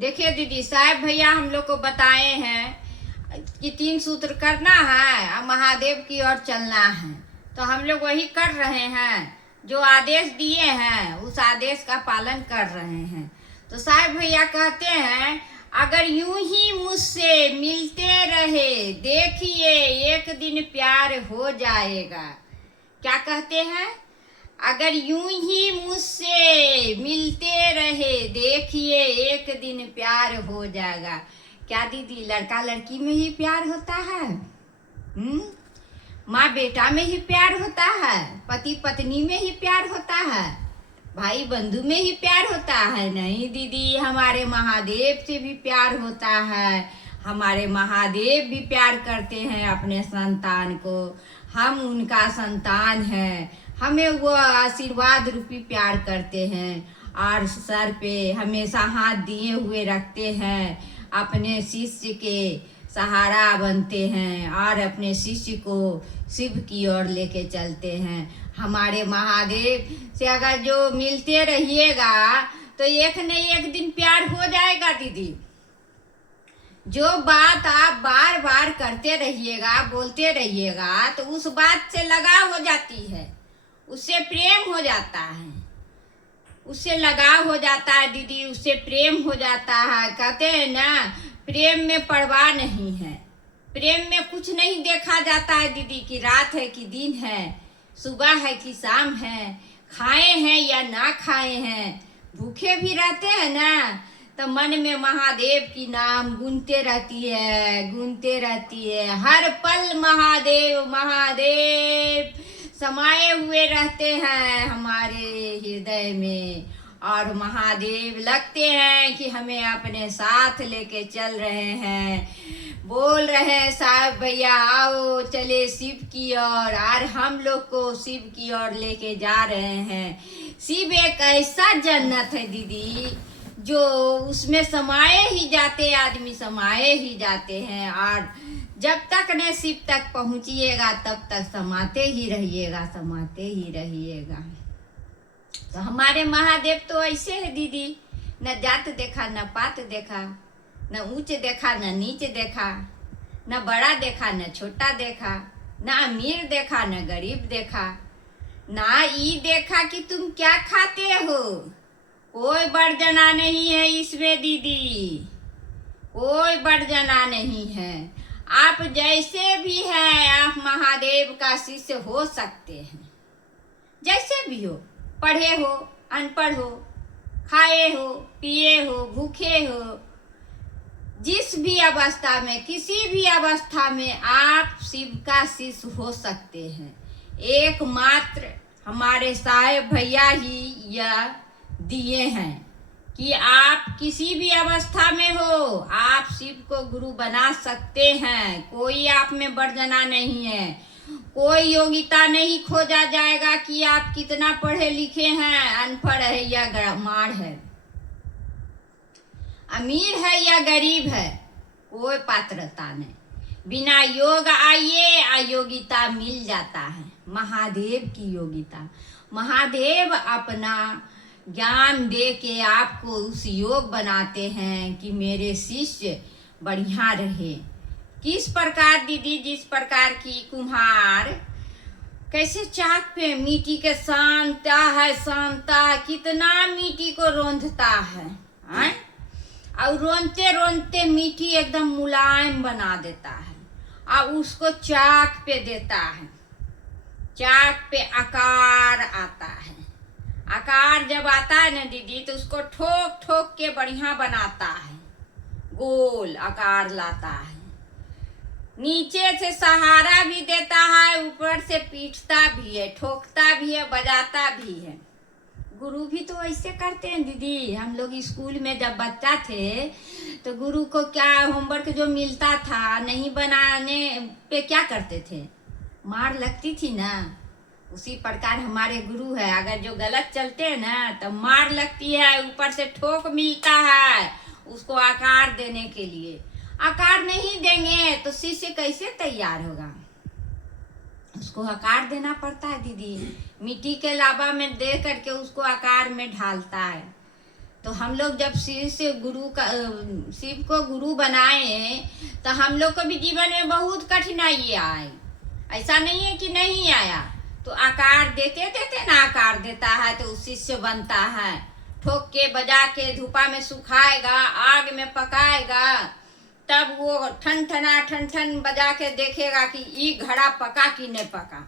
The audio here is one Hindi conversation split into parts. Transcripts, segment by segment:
देखिए दीदी, साहब भैया हम लोग को बताए हैं कि 3 सूत्र करना है और महादेव की ओर चलना है। तो हम लोग वही कर रहे हैं, जो आदेश दिए हैं उस आदेश का पालन कर रहे हैं। तो साहब भैया कहते हैं, अगर यूं ही मुझसे मिलते रहे देखिए एक दिन प्यार हो जाएगा। क्या कहते हैं? अगर यूं ही मुझसे मिलते रहे देखिए एक दिन प्यार हो जाएगा। क्या दीदी, लड़का लड़की में ही प्यार होता है? माँ बेटा में ही प्यार होता है? पति पत्नी में ही प्यार होता है? भाई बंधु में ही प्यार होता है? नहीं दीदी, हमारे महादेव से भी प्यार होता है। हमारे महादेव भी प्यार करते हैं अपने संतान को। हम उनका संतान हैं। हमें वो आशीर्वाद रूपी प्यार करते हैं और सर पे हमेशा हाथ दिए हुए रखते हैं। अपने शिष्य के सहारा बनते हैं और अपने शिष्य को शिव की ओर लेके चलते हैं। हमारे महादेव से अगर जो मिलते रहिएगा तो एक न एक दिन प्यार हो जाएगा दीदी। जो बात आप बार बार करते रहिएगा, बोलते रहिएगा, तो उस बात से लगाव हो जाती है, उससे प्रेम हो जाता है, उससे लगाव हो जाता है दीदी, उससे प्रेम हो जाता है। कहते हैं ना, प्रेम में परवाह नहीं है। प्रेम में कुछ नहीं देखा जाता है दीदी कि रात है कि दिन है, सुबह है कि शाम है, खाए हैं या ना खाए हैं, भूखे भी रहते हैं ना, तो मन में महादेव की नाम गूंजते रहती है। हर पल महादेव महादेव समाये हुए रहते हैं हमारे हृदय में। और महादेव लगते हैं कि हमें अपने साथ लेके चल रहे हैं, बोल रहे हैं, साहब भैया आओ चले शिव की ओर, और हम लोग को शिव की ओर लेके जा रहे हैं। शिव एक ऐसा जन्नत है दीदी, जो उसमें समाये ही जाते, आदमी समाये ही जाते हैं। और जब तक न शिव तक पहुंचिएगा तब तक समाते ही रहिएगा, समाते ही रहिएगा। तो हमारे महादेव तो ऐसे है दीदी, न जात देखा, न पात देखा, न ऊंच देखा, न नीच देखा, न बड़ा देखा, न छोटा देखा, न अमीर देखा, न गरीब देखा, ना ई देखा कि तुम क्या खाते हो। कोई बड़जना नहीं है इसमें दीदी, कोई बड़जना नहीं है। आप जैसे भी हैं, आप महादेव का शिष्य हो सकते हैं, जैसे भी हो, पढ़े हो, अनपढ़ हो, खाए हो, पिए हो, भूखे हो, जिस भी अवस्था में, किसी भी अवस्था में आप शिव का शिष्य हो सकते हैं। एकमात्र हमारे साहेब भैया ही यह दिए हैं कि आप किसी भी अवस्था में हो, आप शिव को गुरु बना सकते हैं। कोई आप में बड़जना नहीं है, कोई योग्यता नहीं खोजा जाएगा कि आप कितना पढ़े लिखे हैं, अनपढ़ है या गंवार है, अमीर है या गरीब है, कोई पात्रता नहीं। बिना योग आइए अयोग्यता मिल जाता है। महादेव की योग्यता, महादेव अपना ज्ञान दे के आपको उस योग बनाते हैं कि मेरे शिष्य बढ़िया रहे। किस प्रकार दीदी, जिस प्रकार की कुम्हार कैसे चाक पे मिट्टी के सानता है, कितना मिट्टी को रोंधता है, और रोंदते रोंदते मिट्टी एकदम मुलायम बना देता है और उसको चाक पे देता है। चाक पे आकार आता है। आकार जब आता है ना दीदी, तो उसको ठोक ठोक के बढ़िया बनाता है, गोल आकार लाता है। नीचे से सहारा भी देता है, ऊपर से पीटता भी है, ठोकता भी है, बजाता भी है। गुरु भी तो ऐसे करते हैं दीदी। हम लोग स्कूल में जब बच्चा थे तो गुरु को क्या होमवर्क जो मिलता था नहीं बनाने पे क्या करते थे, मार लगती थी ना। उसी प्रकार हमारे गुरु है, अगर जो गलत चलते हैं ना तो मार लगती है, ऊपर से ठोक मिलता है उसको आकार देने के लिए। आकार नहीं देंगे तो शिष्य कैसे तैयार होगा, उसको आकार देना पड़ता है दीदी। मिट्टी के लावा में दे करके उसको आकार में ढालता है, तो हम लोग जब शिव को गुरु बनाए तो हम लोग को भी जीवन में बहुत कठिनाई आई। ऐसा नहीं है कि नहीं आया। तो आकार देते देते ना आकार देता है तो शिष्य बनता है। ठोक के बजा के धूपा में सुखाएगा, आग में पकाएगा, तब वो ठन ठन बजा के देखेगा कि ये घड़ा पका कि नहीं पका।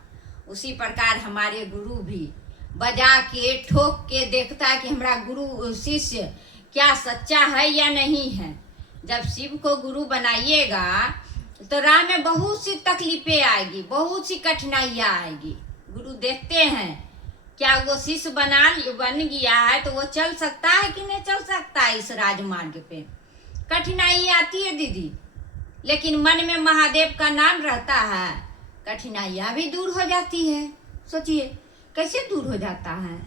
उसी प्रकार हमारे गुरु भी बजा के ठोक के देखता है कि हमारा गुरु शिष्य क्या सच्चा है या नहीं है। जब शिव को गुरु बनाइएगा तो राह में बहुत सी तकलीफें आएगी, बहुत सी कठिनाइयाँ आएगी। गुरु देखते हैं क्या वो शिष्य बन गया है तो वो चल सकता है कि नहीं चल सकता है इस राजमार्ग पे। कठिनाई आती है दीदी, लेकिन मन में महादेव का नाम रहता है, कठिनाइयाँ भी दूर हो जाती है। सोचिए कैसे दूर हो जाता है।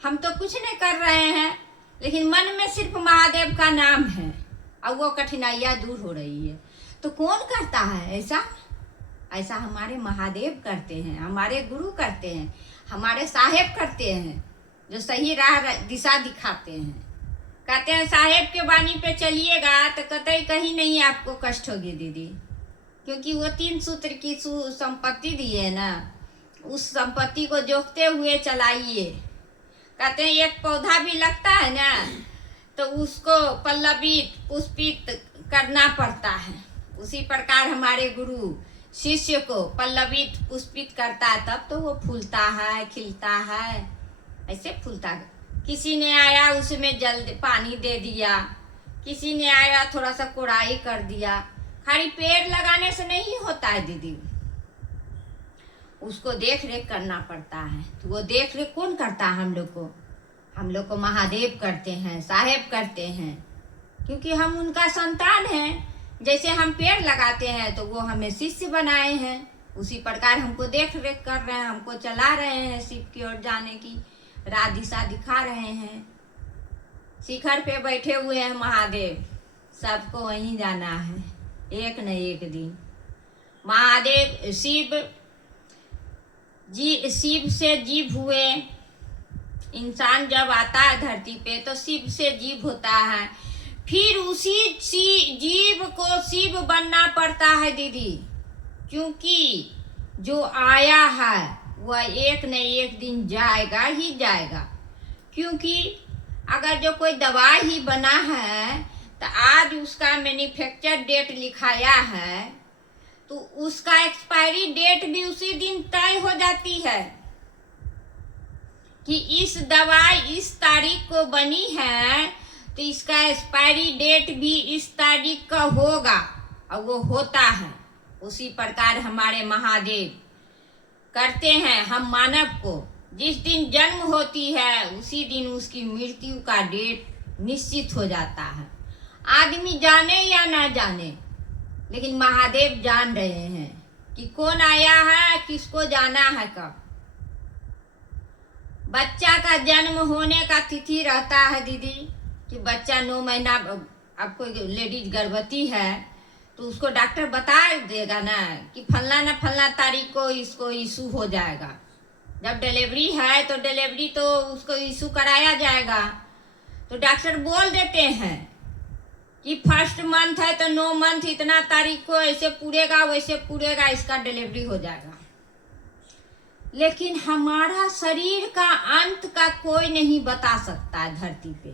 हम तो कुछ नहीं कर रहे हैं, लेकिन मन में सिर्फ महादेव का नाम है और वो कठिनाइयाँ दूर हो रही है। तो कौन करता है ऐसा? ऐसा हमारे महादेव करते हैं, हमारे गुरु करते हैं, हमारे साहेब करते हैं, जो सही राह दिशा दिखाते हैं। कहते हैं साहेब के वाणी पे चलिएगा तो कतई कहीं नहीं आपको कष्ट होगी दीदी, क्योंकि वो 3 सूत्र की संपत्ति दी है ना, उस संपत्ति को जोखते हुए चलाइए। कहते हैं एक पौधा भी लगता है ना तो उसको पल्लवित पुष्पित करना पड़ता है। उसी प्रकार हमारे गुरु शिष्य को पल्लवित पुष्पित करता है, तब तो वो फूलता है, खिलता है। ऐसे फूलता है। किसी ने आया उसमें जल्द पानी दे दिया, किसी ने आया थोड़ा सा कोड़ाई कर दिया। खाली पेड़ लगाने से नहीं होता है दीदी, उसको देख रेख करना पड़ता है। तो वो देख रेख कौन करता है? हम लोग को महादेव करते हैं, साहेब करते हैं, क्योंकि हम उनका संतान हैं। जैसे हम पेड़ लगाते हैं तो वो हमें शिष्य बनाए हैं, उसी प्रकार हमको देख रेख कर रहे हैं, हमको चला रहे हैं, शिव की ओर जाने की राह दिशा दिखा रहे हैं। शिखर पे बैठे हुए हैं महादेव, सबको वहीं जाना है एक न एक दिन। महादेव शिव से जीव हुए। इंसान जब आता है धरती पे तो शिव से जीव होता है, फिर उसी जीव को शिव बनना पड़ता है दीदी, क्योंकि जो आया है वह एक न एक दिन जाएगा ही जाएगा। क्योंकि अगर जो कोई दवा ही बना है तो आज उसका मैन्युफैक्चर डेट लिखाया है तो उसका एक्सपायरी डेट भी उसी दिन तय हो जाती है कि इस दवाई इस तारीख को बनी है तो इसका एक्सपायरी डेट भी इस तारीख का होगा, और वो होता है। उसी प्रकार हमारे महादेव करते हैं हम मानव को। जिस दिन जन्म होती है उसी दिन उसकी मृत्यु का डेट निश्चित हो जाता है। आदमी जाने या ना जाने, लेकिन महादेव जान रहे हैं कि कौन आया है, किसको जाना है कब। बच्चा का जन्म होने का तिथि रहता है दीदी कि बच्चा 9 महीना, अब कोई लेडीज गर्भवती है तो उसको डॉक्टर बता देगा ना कि फलना न फलना तारीख को इसको इशू हो जाएगा। जब डिलीवरी है तो डिलीवरी तो उसको इशू कराया जाएगा, तो डॉक्टर बोल देते हैं कि फर्स्ट मंथ है तो 9 मंथ इतना तारीख को ऐसे पूरेगा वैसे पूरेगा, इसका डिलीवरी हो जाएगा। लेकिन हमारा शरीर का अंत का कोई नहीं बता सकता है धरती पे,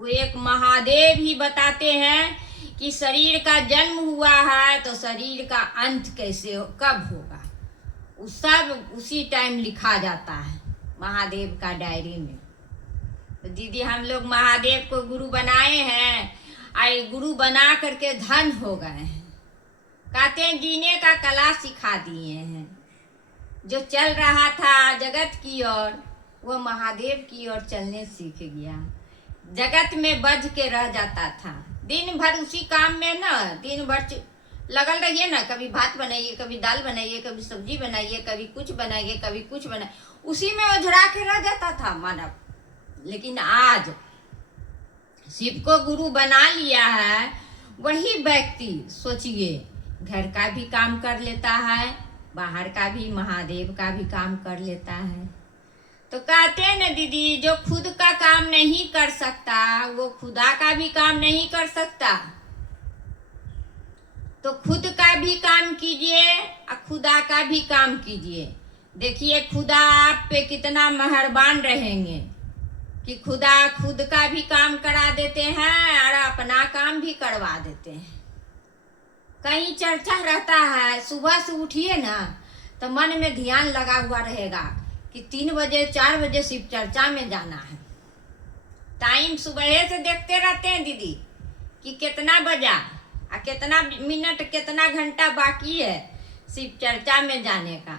वो एक महादेव ही बताते हैं कि शरीर का जन्म हुआ है तो शरीर का अंत कैसे कब होगा, उस सब उसी टाइम लिखा जाता है महादेव का डायरी में। तो दीदी हम लोग महादेव को गुरु बनाए हैं, आए गुरु बना करके धन हो गए हैं। कहते हैं जीने का कला सिखा दिए हैं। जो चल रहा था जगत की ओर वो महादेव की ओर चलने सीख गया। जगत में बज के रह जाता था, दिन भर उसी काम में ना, दिन भर लगल रहिए ना, कभी भात बनाइए, कभी दाल बनाइए, कभी सब्जी बनाइए, कभी कुछ बनाइए, कभी कुछ बनाइए, उसी में उझरा के रह जाता था मानव। लेकिन आज शिव को गुरु बना लिया है, वही व्यक्ति सोचिए घर का भी काम कर लेता है, बाहर का भी, महादेव का भी काम कर लेता है। तो कहते हैं ना दीदी, जो खुद का काम नहीं कर सकता वो खुदा का भी काम नहीं कर सकता। तो खुद का भी काम कीजिए और खुदा का भी काम कीजिए। देखिए खुदा आप पे कितना मेहरबान रहेंगे कि खुदा खुद का भी काम करा देते हैं और अपना काम भी करवा देते हैं। कहीं चर्चा रहता है, सुबह से उठिए ना तो मन में ध्यान लगा हुआ रहेगा कि 3 बजे 4 बजे शिव चर्चा में जाना है। टाइम सुबह से देखते रहते हैं दीदी कि कितना बजा और कितना मिनट कितना घंटा बाकी है शिव चर्चा में जाने का,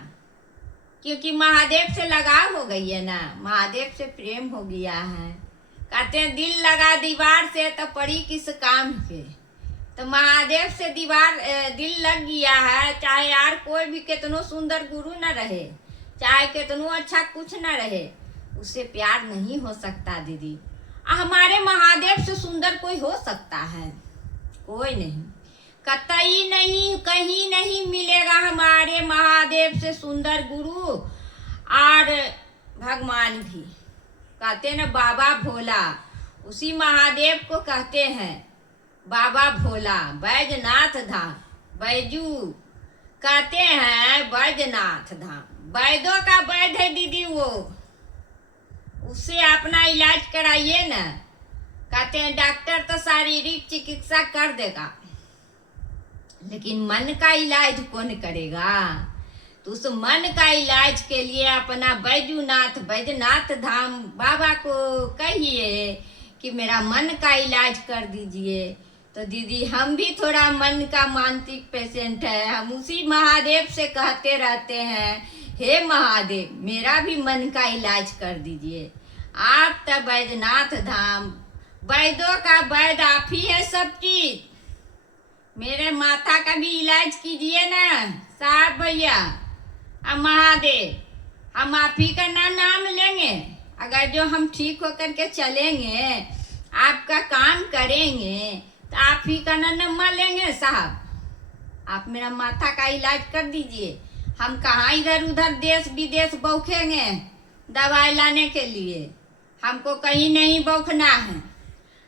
क्योंकि महादेव से लगाव हो गई है ना, महादेव से प्रेम हो गया है। कहते हैं दिल लगा दीवार से तो पड़ी किस काम के। तो महादेव से दिल लग गया है, चाहे यार कोई भी कितनो सुंदर गुरु न रहे, चाहे कितनो अच्छा कुछ न रहे, उससे प्यार नहीं हो सकता दीदी। हमारे महादेव से सुंदर कोई हो सकता है? कोई नहीं, कतई नहीं, कहीं नहीं मिलेगा हमारे महादेव से सुंदर गुरु और भगवान भी। कहते हैं ना बाबा भोला, उसी महादेव को कहते हैं बाबा भोला। बैजनाथ धाम, बैजू कहते हैं बैजनाथ धाम, वैद्यों का वैद्य है दीदी वो, उससे अपना इलाज कराइए ना। कहते हैं डॉक्टर तो शारीरिक चिकित्सा कर देगा, लेकिन मन का इलाज कौन करेगा? तो उस मन का इलाज के लिए अपना बैजनाथ धाम बाबा को कहिए कि मेरा मन का इलाज कर दीजिए। तो दीदी हम भी थोड़ा मन का मानसिक पेशेंट है, हम उसी महादेव से कहते रहते हैं हे महादेव मेरा भी मन का इलाज कर दीजिए। आप तो बैजनाथ धाम, वैद्यों का वैद्य आप ही है सब चीज। मेरे माथा का भी इलाज कीजिए ना साहब भैया। अब महादेव हम आप ही का नाम लेंगे, अगर जो हम ठीक होकर के चलेंगे आपका काम करेंगे तो आप ही का नंबर लेंगे साहब। आप मेरा माथा का इलाज कर दीजिए, हम कहाँ इधर उधर देश विदेश बौखेंगे दवाई लाने के लिए, हमको कहीं नहीं बौखना है।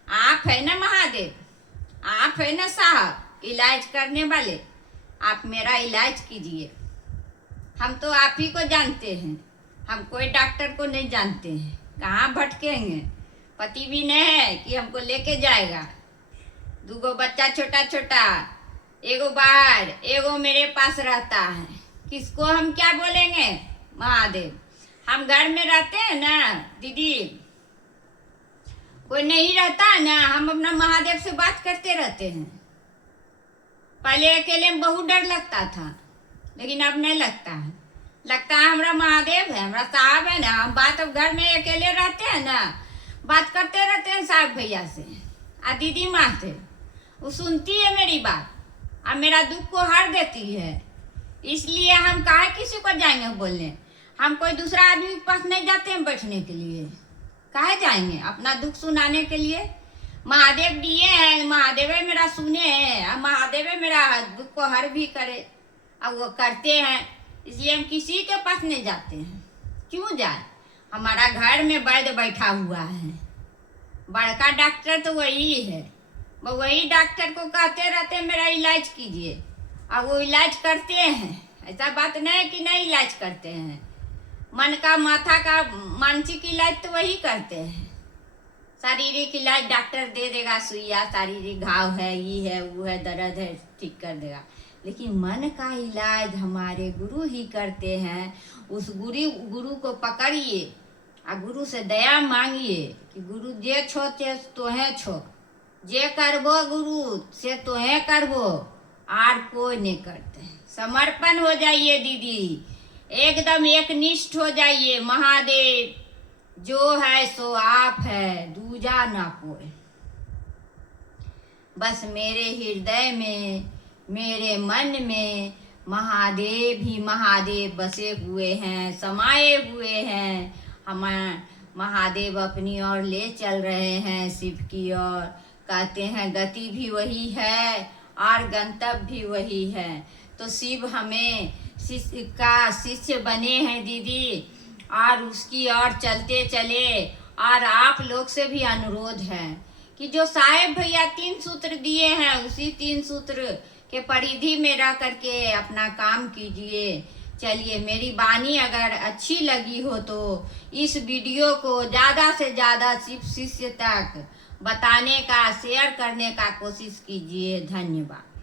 आप है ना महादेव, आप है ना साहब इलाज करने वाले, आप मेरा इलाज कीजिए। हम तो आप ही को जानते हैं, हम कोई डॉक्टर को नहीं जानते हैं। कहाँ भटकेंगे, पति भी नहीं है कि हमको लेके जाएगा। 2 बच्चा छोटा छोटा, एगो बाहर एगो मेरे पास रहता है, किसको हम क्या बोलेंगे महादेव। हम घर में रहते हैं ना दीदी, कोई नहीं रहता है ना, हम अपना महादेव से बात करते रहते हैं। पहले अकेले में बहुत डर लगता था, लेकिन अब नहीं लगता है। लगता है हमारा महादेव है, हमारा साहब है ना। हम बात अब घर में अकेले रहते हैं ना, बात करते रहते हैं साहब भैया से और दीदी माँ से, वो सुनती है मेरी बात और मेरा दुख को हर देती है। इसलिए हम काहे किसी को जाएंगे बोलने, हम कोई दूसरा आदमी के पास नहीं जाते हैं बैठने के लिए। काहे जाएंगे अपना दुख सुनाने के लिए? महादेव दिए हैं, महादेव मेरा सुने हैं और महादेव मेरा दुख को हर भी करे और वो करते हैं। इसलिए हम किसी के पास नहीं जाते हैं। क्यों जाए, हमारा घर में वैद्य बैठा हुआ है, बड़का डॉक्टर तो वही है। वो वही डॉक्टर को कहते रहते हैं मेरा इलाज कीजिए और वो इलाज करते हैं। ऐसा बात नहीं है कि नहीं इलाज करते हैं। मन का माथा का मानसिक इलाज तो वही करते हैं। शारीरिक इलाज डॉक्टर दे देगा, सुइया शारीरिक घाव है, ये है वो है, दर्द है, ठीक कर देगा। लेकिन मन का इलाज हमारे गुरु ही करते हैं। उस गुरु को पकड़िए और गुरु से दया मांगिए कि गुरु जे छो तोहे छो, जे करबो गुरु से तोहे करबो, और कोई नहीं करते। समर्पण हो जाइए दीदी, एकदम एकनिष्ठ हो जाइए। महादेव जो है सो आप है, दूजा ना कोई। बस मेरे हृदय में, मेरे मन में महादेव ही महादेव बसे हुए हैं, समाये हुए हैं। हम महादेव अपनी ओर ले चल रहे हैं शिव की ओर। कहते हैं गति भी वही है और गंतव्य भी वही है। तो शिव हमें शिष्य बने हैं दीदी, और उसकी ओर चलते चले। और आप लोग से भी अनुरोध है कि जो साहेब भैया 3 सूत्र दिए हैं उसी 3 सूत्र के परिधि में रह करके अपना काम कीजिए। चलिए, मेरी वाणी अगर अच्छी लगी हो तो इस वीडियो को ज़्यादा से ज़्यादा शिष्य तक बताने का, शेयर करने का कोशिश कीजिए। धन्यवाद।